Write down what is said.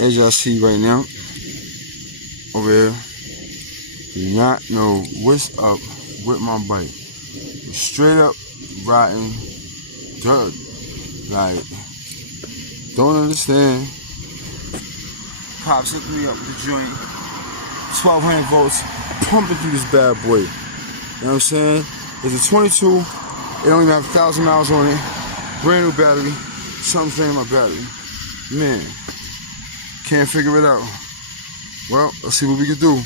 as y'all see right now, over here, do not know what's up with my bike. Straight up rotten dirt. Like, don't understand. Pops hooked me up with the joint. 1200 volts, pumping through this bad boy. You know what I'm saying? It's a 22. It only have 1,000 miles on it. Brand new battery. Something's draining my battery. Man, can't figure it out. Well, let's see what we can do.